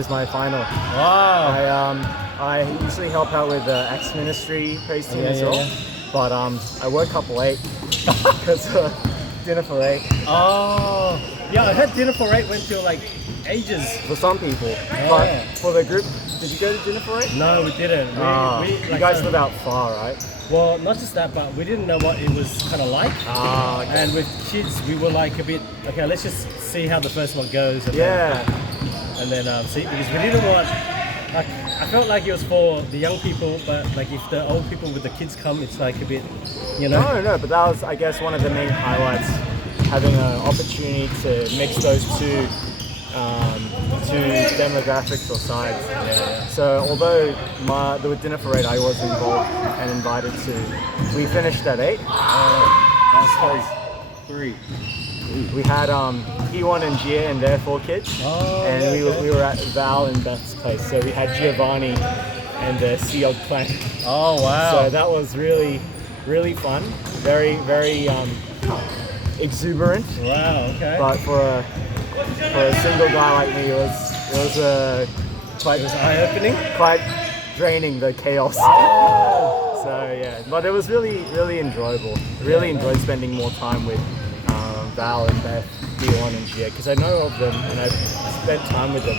is my final. Wow. I usually help out with the X Ministry praise team as yeah, well, yeah. but I work up late because dinner for 8 Oh. Yeah, I heard dinner for 8 went till like ages. for some people, Yeah. but for the group, did you go to dinner for 8? No, we didn't. You guys live out far, right? Well, not just that, but we didn't know what it was kind of like. Okay. And with kids, we were like a bit, okay, let's just see how the first one goes. And Yeah. Then see, because we didn't want, like, I felt like it was for the young people, but like if the old people with the kids come, it's like a bit, you know? No, but that was, I guess, one of the main highlights, having an opportunity to mix those two demographics or sides. Yeah. So although the dinner for 8 I was involved and invited to, we finished at 8. That's 3. We had Iwan and Gia and their 4 kids, Oh, and yeah, okay. we were at Val and Beth's place. So we had Giovanni and the Seog clan. Oh, wow. So that was really, really fun. Very, very exuberant. Wow, okay. But for a single guy like me, it was It was eye-opening. quite draining, the chaos. So yeah, but it was really, really enjoyable. Really enjoyed spending more time with Val and Beth, Dion and Gia, because I know of them and I've spent time with them,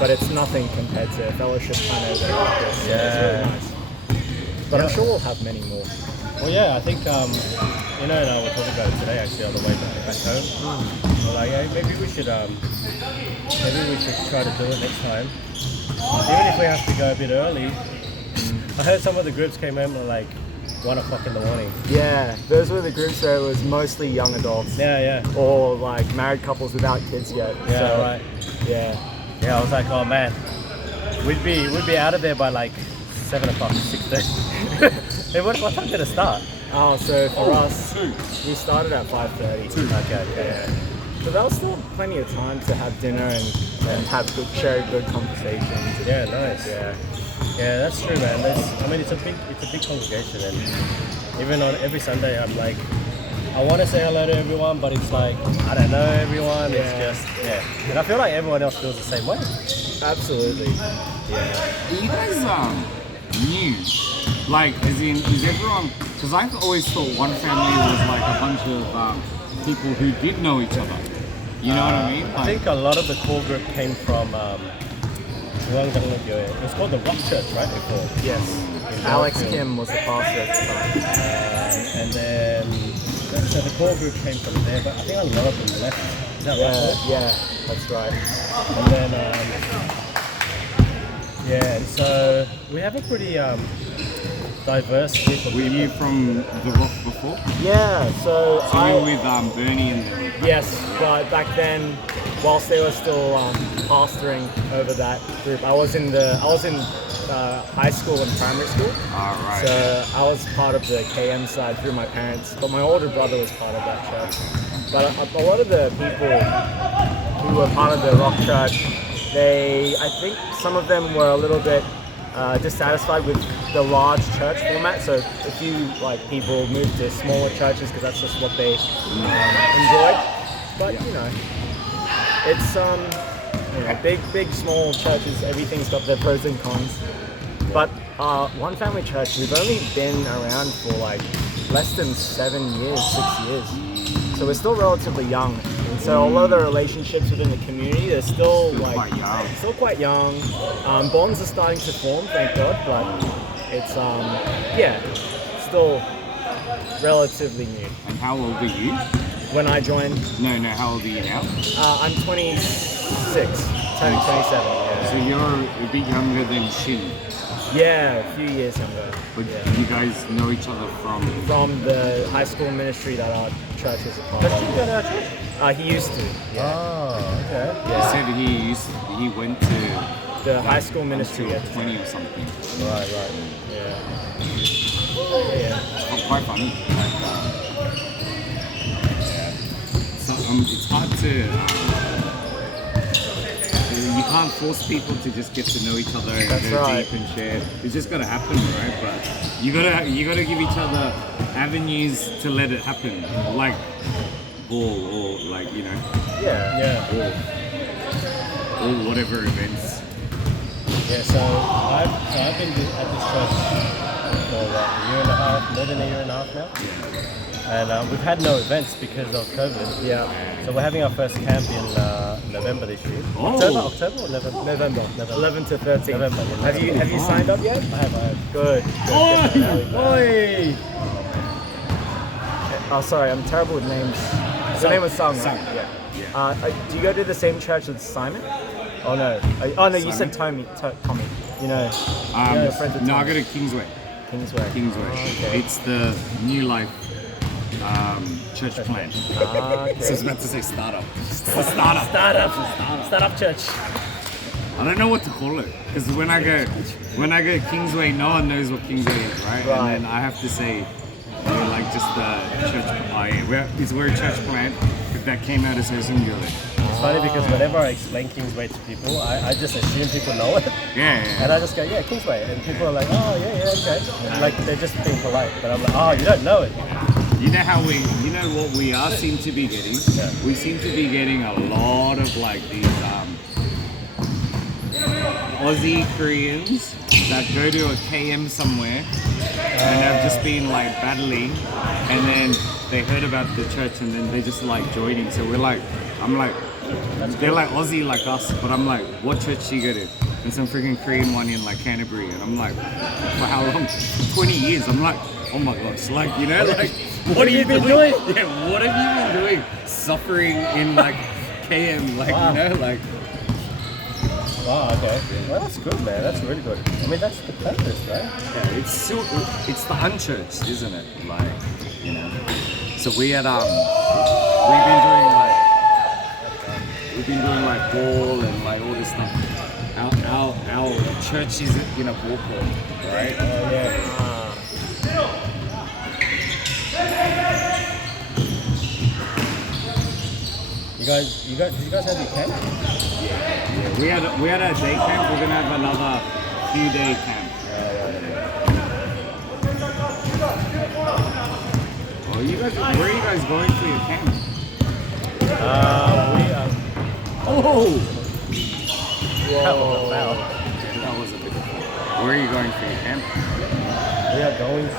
but it's nothing compared to a fellowship kind of event like this. So it's really nice. But I'm sure we'll have many more. Well, yeah, I think, and I were talking about it today actually on the way back home. We're like, hey, maybe we should try to do it next time. Even if we have to go a bit early. I heard some of the groups came in at like 1 o'clock in the morning. Yeah, those were the groups where it was mostly young adults. Yeah. Or like married couples without kids yet. Yeah, So, right. Yeah. Yeah, I was like, oh man, we'd be out of there by like 7 o'clock, 6:30. Hey, what time did it start? Oh, so for us, we started at 5:30. Okay. Yeah. So that was still plenty of time to have dinner and have share good conversations. Yeah, nice. Yeah. Yeah, that's true, man. It's a big congregation, and even on every Sunday, I'm like, I want to say hello to everyone, but it's like I don't know everyone. Yeah. It's just and I feel like everyone else feels the same way. Absolutely. Are you guys new? Like, as in, is everyone? Because I've always thought one family was like a bunch of people who did know each other. You know what I mean? I think a lot of the core group came from it was called the Rock Church, right? Before. Yes. Alex Kim was the pastor at the time. And then so the core group came from there, but I think a lot of them left. Is that right? Paul? Yeah, that's right. And then and so we have a pretty diverse group of Were you from the Rock before? Yeah, so So you were with Bernie and them. yes, but back then, whilst they were still pastoring over that group, I was in high school and primary school. Alright. So I was part of the KM side through my parents, but my older brother was part of that church. But a lot of the people who were part of the Rock Church, I think some of them were a little bit dissatisfied with the large church format. So a few people moved to smaller churches because that's just what they enjoyed. But it's big, small churches. Everything's got their pros and cons. But One Family Church, we've only been around for less than 7 years, 6 years. So we're still relatively young. And so a lot of the relationships within the community, they're still quite young. Bonds are starting to form, thank God, but it's still relatively new. And how old are you? When I joined, No, how old are you now? I'm 26, turning 27. Yeah. So you're a bit younger than Shin. Yeah, a few years younger. But you guys know each other From the high school ministry that our church is a part Does of. she go to our church? He used to. Yeah. Oh, okay. He said he went to The high school ministry until at 20 or something. Right. Yeah. It's quite funny. So it's hard to. You can't force people to just get to know each other and That's go right. deep and share. It's just gotta happen, right? But you gotta give each other avenues to let it happen, like ball or Yeah. Yeah. or whatever events. Yeah, so I've been at this church for about a year and a half, more than a year and a half now. And we've had no events because of COVID. Yeah. So we're having our first camp in November this year. Oh. October or November? November. 11 to 13. November, yeah, Have you signed up yet? I have. Good. Oi! Oh, sorry, I'm terrible with names. The name was Sung. Sung. Right? Yeah. Yeah. Do you go to the same church as Simon? Oh no. Oh no, you said Tommy. Tommy. You know, your friends with No, I Tommy. go to Kingsway. Kingsway. Kingsway. Oh, okay. It's the New Life church plant. Okay. So I was about to say startup. Startup. Startup church. I don't know what to call it because when I go Kingsway, no one knows what Kingsway is, right? Right. And then I have to say, we're like just the church. Oh yeah, we're a church plant that came out as a singular. It's funny because whenever I explain Kingsway to people, I just assume people know it. Yeah. And I just go, yeah, Kingsway. And people are like, oh, yeah, okay. Like, they're just being polite. But I'm like, oh, you don't know it. You know what we are seem to be getting? Yeah. We seem to be getting a lot of like these Aussie Koreans that go to a KM somewhere and have just been like battling, and then they heard about the church and then they just like joining. So I'm like, they're like Aussie like us, but I'm like, what church do you go to? And some freaking Korean one in like Canterbury, and I'm like, for how long? 20 years. I'm like, oh my gosh, like, you know, like, what have you been doing? Yeah, what have you been doing? Suffering in like KM, like, Wow. you know, like. Wow, okay. Well, that's good, man. That's really good. I mean, that's the purpose, right? Yeah, it's the unchurched, isn't it? Like, you know. So we had we've been doing like ball and like all this stuff. Our church is in a ball court, right? Oh, yeah. Did you guys have your camp? Yeah, we had a day camp. We're gonna have another few day camp. Oh, where are you guys going for your camp? Oh! Wow. That was a bit. Where are you going for your camp? We are going to,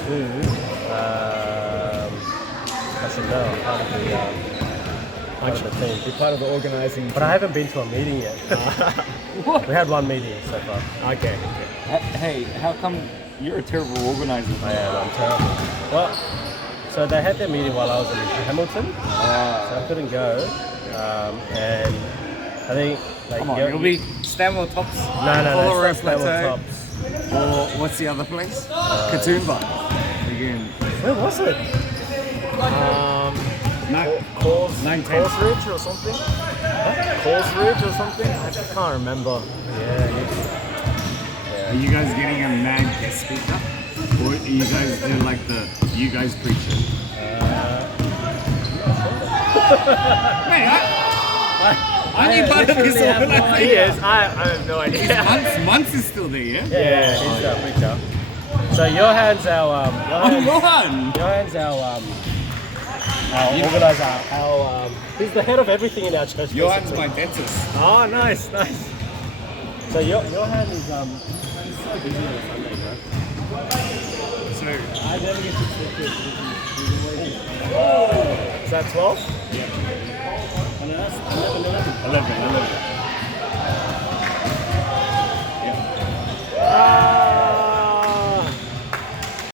I should know, part of the team. You're part of the organizing. But I haven't been to a meeting yet. We had one meeting so far. Okay. Hey, how come you're a terrible organizer? I'm terrible. Well, so they had their meeting while I was in Hamilton, so I couldn't go. And I think, like, Come on, it'll be Stanwell Tops. no, Or it's not Plateau. Tops. Or what's the other place? Katoomba. Again. Where was it? Coles 910. Ridge or something? Coles Ridge or something? I can't remember. Yeah, Are you guys getting a mad guest speaker? Or are you guys do like you guys preach it? Aren't you part of this literally have no organization? He is. I have no idea. Months is still there, yeah? yeah, he's a preacher. So Johan's our Rohan! Johan's our organizer. He's the head of everything in our church. Johan's basically. my dentist. Oh, nice. So Johan is he's so busy on Sunday, bro. So, I never get to speak to him. Is that 12? And that's 11. 11.